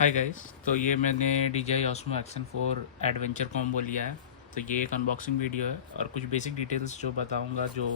Hi guys. तो ये मैंने DJI Osmo Action 4 adventure combo लिया है। तो ये एक अनबॉक्सिंग वीडियो है और कुछ बेसिक डिटेल्स जो बताऊंगा जो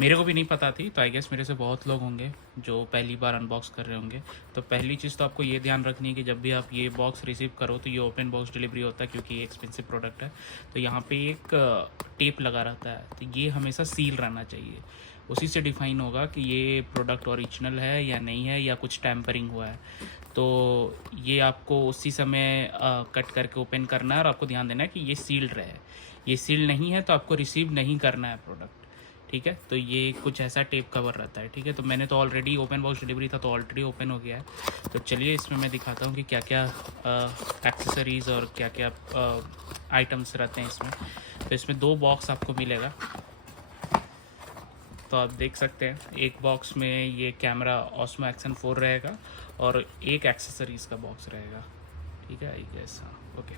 मेरे को भी नहीं पता थी। तो आई गेस मेरे से बहुत लोग होंगे जो पहली बार अनबॉक्स कर रहे होंगे। तो पहली चीज़ तो आपको ये ध्यान रखनी है कि जब भी आप ये बॉक्स रिसीव करो तो ये ओपन बॉक्स डिलीवरी होता है, क्योंकि ये एक्सपेंसिव प्रोडक्ट है। तो यहाँ पे एक टेप लगा रहता है, तो ये हमेशा सील रहना चाहिए। उसी से डिफाइन होगा कि ये प्रोडक्ट ओरिजिनल है या नहीं है, या कुछ टैम्परिंग हुआ है। तो ये आपको उसी समय कट करके ओपन करना है और आपको ध्यान देना है कि ये सील्ड रहे। ये सील नहीं है तो आपको रिसीव नहीं करना है प्रोडक्ट। ठीक है, तो ये कुछ ऐसा टेप कवर रहता है। ठीक है, तो मैंने तो ऑलरेडी ओपन बॉक्स डिलीवरी था तो ऑलरेडी ओपन हो गया है। तो चलिए इसमें मैं दिखाता हूँ कि क्या क्या एक्सेसरीज़ और क्या क्या आइटम्स रहते हैं इसमें। तो इसमें 2 बॉक्स आपको मिलेगा। तो आप देख सकते हैं एक बॉक्स में ये कैमरा Osmo Action 4 रहेगा और एक एक्सेसरीज़ का बॉक्स रहेगा। ठीक है, आई गेस। हाँ, ओके।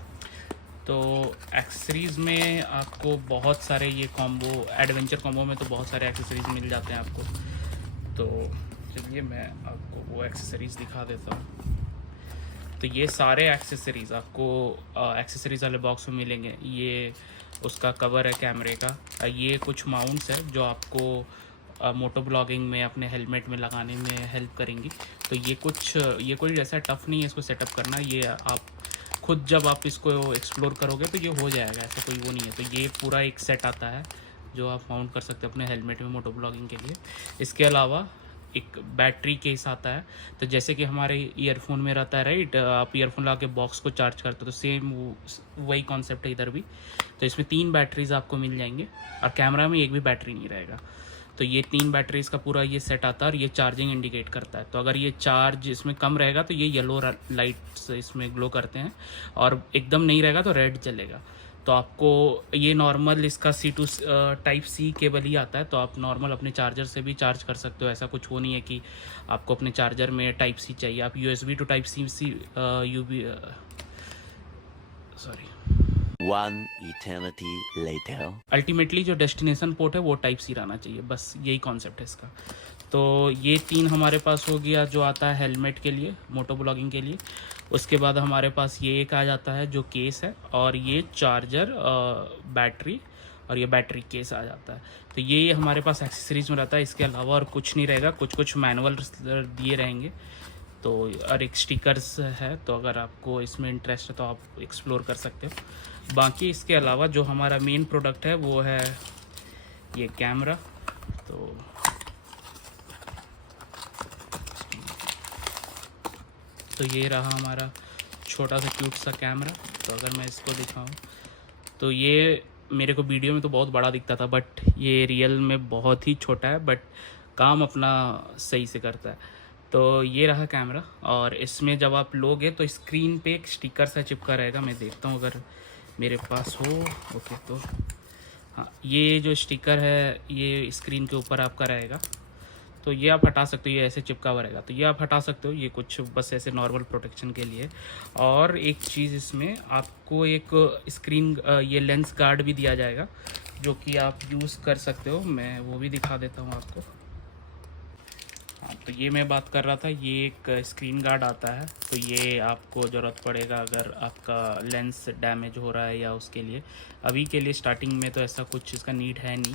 तो एक्सेसरीज़ में आपको बहुत सारे ये कॉम्बो एडवेंचर कॉम्बो में तो बहुत सारे एक्सेसरीज़ मिल जाते हैं आपको। तो चलिए मैं आपको वो एक्सेसरीज़ दिखा देता हूँ। तो ये सारे एक्सेसरीज़ आपको एक्सेसरीज़ वाले बॉक्स में मिलेंगे। ये उसका कवर है कैमरे का। ये कुछ माउंट्स है जो आपको मोटो ब्लॉगिंग में अपने हेलमेट में लगाने में हेल्प करेंगी। तो ये कोई ऐसा टफ़ नहीं है इसको सेटअप करना। ये आप खुद जब आप इसको एक्सप्लोर करोगे तो ये हो जाएगा, ऐसा कोई वो नहीं है। तो ये पूरा एक सेट आता है जो आप माउंट कर सकते हैं अपने हेलमेट में मोटो ब्लॉगिंग के लिए। इसके अलावा एक बैटरी केस आता है। तो जैसे कि हमारे ईयरफोन में रहता है, राइट, आप ईयरफोन लगा के बॉक्स को चार्ज करते हो, तो सेम वही कॉन्सेप्ट है इधर भी। तो इसमें 3 बैटरीज आपको मिल जाएंगे और कैमरा में एक भी बैटरी नहीं रहेगा। तो ये 3 बैटरीज का पूरा ये सेट आता है और ये चार्जिंग इंडिकेट करता है। तो अगर ये चार्ज इसमें कम रहेगा तो ये येलो लाइट्स इसमें ग्लो करते हैं, और एकदम नहीं रहेगा तो रेड चलेगा। तो आपको ये नॉर्मल इसका C to type C cable ही आता है। तो आप नॉर्मल अपने चार्जर से भी चार्ज कर सकते हो। ऐसा कुछ वो नहीं है कि आपको अपने चार्जर में टाइप C चाहिए। आप USB to type C sorry One eternity later. Ultimately जो डेस्टिनेशन पोर्ट है वो टाइप C रहना चाहिए, बस यही कॉन्सेप्ट है इसका। तो ये 3 हमारे पास हो गया जो आता है हेलमेट के लिए, मोटो ब्लॉगिंग के लिए। उसके बाद हमारे पास ये एक आ जाता है जो केस है, और ये चार्जर, बैटरी, और ये बैटरी केस आ जाता है। तो ये हमारे पास एक्सेसरीज में रहता है। इसके अलावा और कुछ नहीं रहेगा। कुछ मैनुअल दिए रहेंगे। तो और एक स्टिकर्स है, तो अगर आपको इसमें इंटरेस्ट है तो आप एक्सप्लोर कर सकते हो। बाकी इसके अलावा जो हमारा मेन प्रोडक्ट है वो है ये कैमरा। तो ये रहा हमारा छोटा सा क्यूट सा कैमरा। तो अगर मैं इसको दिखाऊं तो ये मेरे को वीडियो में तो बहुत बड़ा दिखता था, बट ये रियल में बहुत ही छोटा है, बट काम अपना सही से करता है। तो ये रहा कैमरा, और इसमें जब आप लोगे तो स्क्रीन पे एक स्टिकर सा चिपका रहेगा। मैं देखता हूँ अगर मेरे पास हो। ओके, तो हाँ, ये जो स्टिकर है ये स्क्रीन के ऊपर आपका रहेगा। तो ये आप हटा सकते हो, ये ऐसे चिपका हुआ रहेगा, तो ये आप हटा सकते हो। ये कुछ बस ऐसे नॉर्मल प्रोटेक्शन के लिए। और एक चीज़ इसमें आपको एक स्क्रीन ये लेंस गार्ड भी दिया जाएगा जो कि आप यूज़ कर सकते हो। मैं वो भी दिखा देता हूँ आपको। हाँ, तो ये मैं बात कर रहा था, ये एक स्क्रीन गार्ड आता है। तो ये आपको ज़रूरत पड़ेगा अगर आपका लेंस डैमेज हो रहा है या उसके लिए। अभी के लिए स्टार्टिंग में तो ऐसा कुछ इसका नीड है नहीं,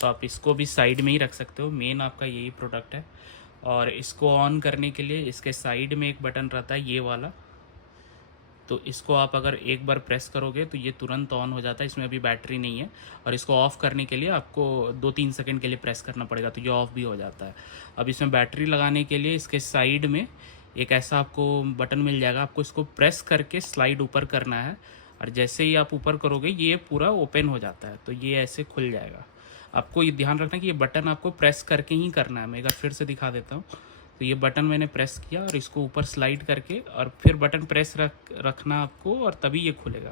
तो आप इसको भी साइड में ही रख सकते हो। मेन आपका यही प्रोडक्ट है। और इसको ऑन करने के लिए इसके साइड में एक बटन रहता है ये वाला। तो इसको आप अगर एक बार प्रेस करोगे तो ये तुरंत ऑन हो जाता है। इसमें अभी बैटरी नहीं है। और इसको ऑफ़ करने के लिए आपको 2-3 सेकंड के लिए प्रेस करना पड़ेगा, तो ये ऑफ़ भी हो जाता है। अब इसमें बैटरी लगाने के लिए इसके साइड में एक ऐसा आपको बटन मिल जाएगा। आपको इसको प्रेस करके स्लाइड ऊपर करना है, और जैसे ही आप ऊपर करोगे ये पूरा ओपन हो जाता है। तो ये ऐसे खुल जाएगा। आपको ये ध्यान रखना कि ये बटन आपको प्रेस करके ही करना है। मैं एक बार फिर से दिखा देता हूँ। तो ये बटन मैंने प्रेस किया और इसको ऊपर स्लाइड करके, और फिर बटन प्रेस रखना आपको, और तभी ये खुलेगा।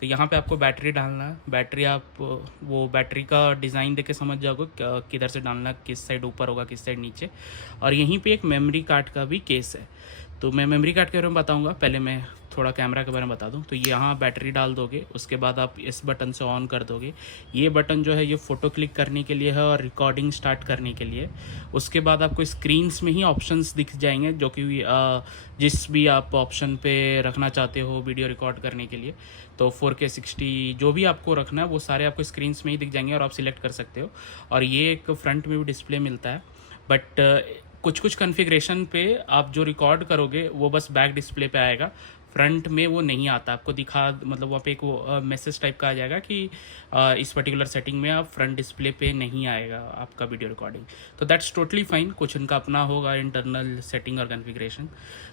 तो यहाँ पे आपको बैटरी डालना है। बैटरी आप वो बैटरी का डिज़ाइन देख के समझ जाओगे किधर से डालना, किस साइड ऊपर होगा किस साइड नीचे। और यहीं पे एक मेमोरी कार्ड का भी केस है। तो मैं मेमोरी कार्ड के बारे में बताऊंगा, पहले मैं थोड़ा कैमरा के बारे में बता दूं। तो यहाँ बैटरी डाल दोगे, उसके बाद आप इस बटन से ऑन कर दोगे। ये बटन जो है ये फ़ोटो क्लिक करने के लिए है और रिकॉर्डिंग स्टार्ट करने के लिए। उसके बाद आपको स्क्रीन्स में ही ऑप्शंस दिख जाएंगे, जो कि जिस भी आप ऑप्शन पे रखना चाहते हो वीडियो रिकॉर्ड करने के लिए, तो 4K 60 जो भी आपको रखना है वो सारे आपको स्क्रीन्स में ही दिख जाएंगे और आप सिलेक्ट कर सकते हो। और ये एक फ्रंट में भी डिस्प्ले मिलता है, बट कुछ कुछ कॉन्फ़िगरेशन पे आप जो रिकॉर्ड करोगे वो बस बैक डिस्प्ले पे आएगा, फ्रंट में वो नहीं आता। आपको दिखा मतलब वहाँ पे एक वो मैसेज टाइप का आ जाएगा कि इस पर्टिकुलर सेटिंग में आप फ्रंट डिस्प्ले पे नहीं आएगा आपका वीडियो रिकॉर्डिंग। तो दैट्स टोटली फाइन, कुछ उनका अपना होगा इंटरनल सेटिंग और कॉन्फ़िगरेशन।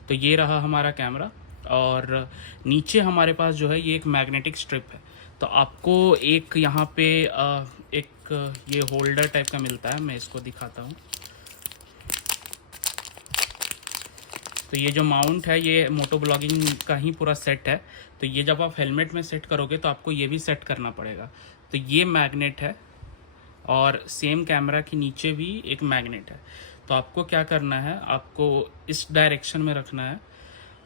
तो ये रहा हमारा कैमरा, और नीचे हमारे पास जो है ये एक मैग्नेटिक स्ट्रिप है। तो आपको एक यहाँ पे एक ये होल्डर टाइप का मिलता है, मैं इसको दिखाता हूँ। तो ये जो माउंट है ये मोटो ब्लॉगिंग का ही पूरा सेट है। तो ये जब आप हेलमेट में सेट करोगे तो आपको ये भी सेट करना पड़ेगा। तो ये मैग्नेट है और सेम कैमरा के नीचे भी एक मैग्नेट है। तो आपको क्या करना है, आपको इस डायरेक्शन में रखना है,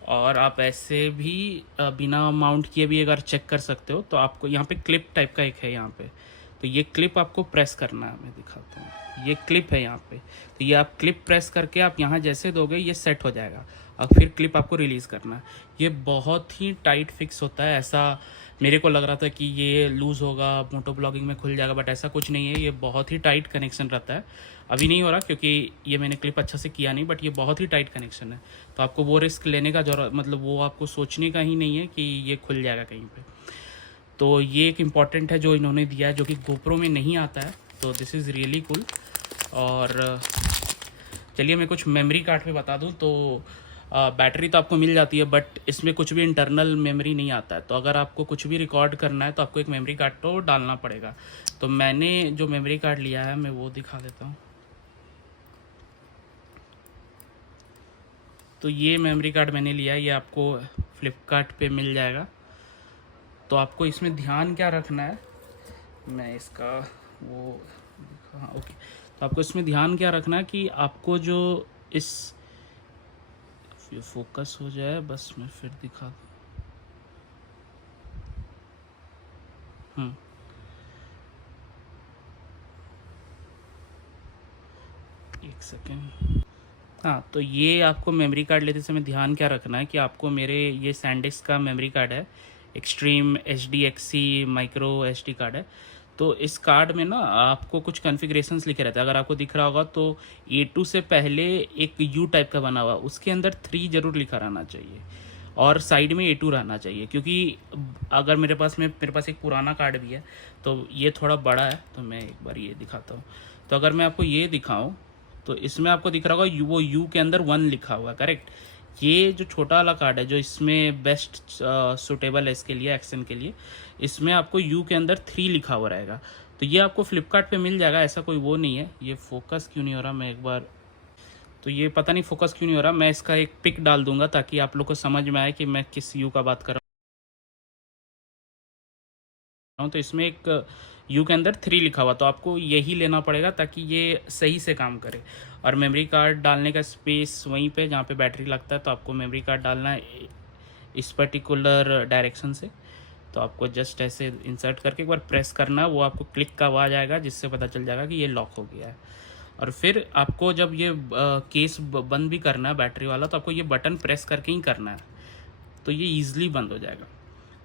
और आप ऐसे भी बिना माउंट किए भी अगर चेक कर सकते हो। तो आपको यहाँ पे क्लिप टाइप का एक है यहाँ पे, तो ये क्लिप आपको प्रेस करना है, मैं दिखाता हूँ। ये क्लिप है यहाँ पे, तो ये आप क्लिप प्रेस करके आप यहाँ जैसे दोगे ये सेट हो जाएगा, और फिर क्लिप आपको रिलीज़ करना है। ये बहुत ही टाइट फिक्स होता है। ऐसा मेरे को लग रहा था कि ये लूज़ होगा, मोटो ब्लॉगिंग में खुल जाएगा, बट ऐसा कुछ नहीं है। ये बहुत ही टाइट कनेक्शन रहता है। अभी नहीं हो रहा क्योंकि ये मैंने क्लिप अच्छा से किया नहीं, बट ये बहुत ही टाइट कनेक्शन है। तो आपको वो रिस्क लेने का जरूरत, मतलब वो आपको सोचने का ही नहीं है कि ये खुल जाएगा कहीं पे। तो ये एक इम्पॉर्टेंट है जो इन्होंने दिया है, जो कि गोप्रो में नहीं आता है। तो दिस इज़ रियली कूल। और चलिए मैं कुछ मेमोरी कार्ड पे बता दूं। तो बैटरी तो आपको मिल जाती है, बट इसमें कुछ भी इंटरनल मेमोरी नहीं आता है। तो अगर आपको कुछ भी रिकॉर्ड करना है तो आपको एक मेमोरी कार्ड तो डालना पड़ेगा। तो मैंने जो मेमोरी कार्ड लिया है मैं वो दिखा देता हूँ। तो ये मेमोरी कार्ड मैंने लिया है, ये आपको फ्लिपकार्ट पे मिल जाएगा। तो आपको इसमें ध्यान क्या रखना है, मैं इसका वो, हाँ ओके। तो आपको इसमें ध्यान क्या रखना है कि आपको जो इस फोकस हो जाए, बस मैं फिर दिखा दूँ। एक सेकेंड। हाँ, तो ये आपको मेमोरी कार्ड लेते समय ध्यान क्या रखना है कि आपको, मेरे ये सैंडिस्क का मेमोरी कार्ड है, extreme HDXC micro SD card है। तो इस कार्ड में ना आपको कुछ कॉन्फ़िगरेशंस लिखे रहते हैं। अगर आपको दिख रहा होगा तो A2 से पहले एक U टाइप का बना हुआ, उसके अंदर 3 जरूर लिखा रहना चाहिए, और साइड में A2 रहना चाहिए। क्योंकि अगर मेरे पास एक पुराना कार्ड भी है, तो ये थोड़ा बड़ा है, तो मैं एक बार ये दिखाता हूँ। तो अगर मैं आपको ये दिखाऊँ तो इसमें आपको दिख रहा होगा वो U के अंदर 1 लिखा हुआ है, करेक्ट। ये जो छोटा वाला कार्ड है जो इसमें बेस्ट सूटेबल है इसके लिए, एक्शन के लिए, इसमें आपको U के अंदर 3 लिखा हुआ रहेगा। तो ये आपको फ्लिपकार्ट पे मिल जाएगा, ऐसा कोई वो नहीं है। ये फोकस क्यों नहीं हो रहा, मैं एक बार, तो ये पता नहीं फोकस क्यों नहीं हो रहा। मैं इसका एक पिक डाल दूंगा ताकि आप लोग को समझ में आए कि मैं किस U का बात कर रहा हूँ। तो इसमें एक U के अंदर 3 लिखा हुआ, तो आपको यही लेना पड़ेगा ताकि ये सही से काम करे। और मेमोरी कार्ड डालने का स्पेस वहीं पे जहाँ पे बैटरी लगता है, तो आपको मेमोरी कार्ड डालना है इस पर्टिकुलर डायरेक्शन से। तो आपको जस्ट ऐसे इंसर्ट करके एक बार प्रेस करना, वो आपको क्लिक का आवाज़ आएगा जिससे पता चल जाएगा कि ये लॉक हो गया है। और फिर आपको जब ये केस बंद भी करना है बैटरी वाला, तो आपको ये बटन प्रेस करके ही करना है, तो ये ईजिली बंद हो जाएगा।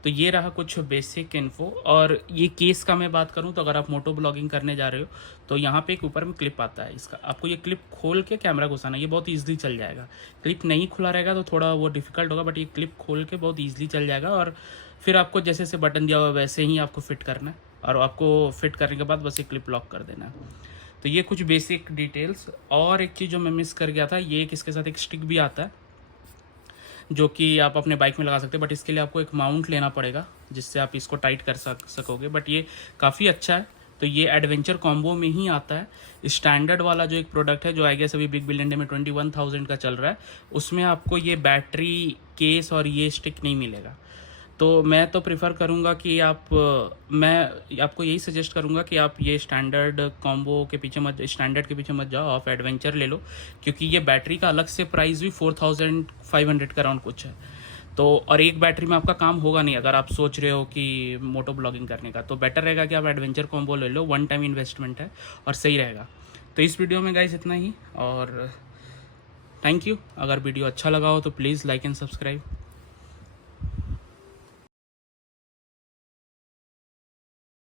तो ये रहा कुछ बेसिक इन्फो। और ये केस का मैं बात करूं तो अगर आप मोटो ब्लॉगिंग करने जा रहे हो तो यहाँ पे एक ऊपर में क्लिप आता है इसका, आपको ये क्लिप खोल के कैमरा घुसाना, ये बहुत ईजिली चल जाएगा। क्लिप नहीं खुला रहेगा तो थोड़ा वो डिफिकल्ट होगा, बट ये क्लिप खोल के बहुत ईजिली चल जाएगा। और फिर आपको जैसे जैसे बटन दिया हुआ वैसे ही आपको फिट करना है, और आपको फिट करने के बाद बस ये क्लिप लॉक कर देना है। तो ये कुछ बेसिक डिटेल्स। और एक चीज़ जो मैं मिस कर गया था, ये एक इसके साथ एक स्टिक भी आता है जो कि आप अपने बाइक में लगा सकते हैं, बट इसके लिए आपको एक माउंट लेना पड़ेगा जिससे आप इसको टाइट कर सकोगे। बट ये काफ़ी अच्छा है। तो ये एडवेंचर कॉम्बो में ही आता है। स्टैंडर्ड वाला जो एक प्रोडक्ट है जो आई गेस अभी बिग बिलियन डे में 21,000 का चल रहा है, उसमें आपको ये बैटरी केस और ये स्टिक नहीं मिलेगा। तो मैं तो प्रेफर करूँगा कि मैं आपको यही सजेस्ट करूँगा कि आप ये स्टैंडर्ड कॉम्बो के पीछे मत, स्टैंडर्ड के पीछे मत जाओ, आप एडवेंचर ले लो, क्योंकि ये बैटरी का अलग से प्राइस भी 4500 का अराउंड कुछ है। तो और एक बैटरी में आपका काम होगा नहीं, अगर आप सोच रहे हो कि मोटो ब्लॉगिंग करने का, तो बेटर रहेगा कि आप एडवेंचर कॉम्बो ले लो, वन टाइम इन्वेस्टमेंट है और सही रहेगा। तो इस वीडियो में गाइस इतना ही, और थैंक यू। अगर वीडियो अच्छा लगा हो तो प्लीज़ लाइक एंड सब्सक्राइब।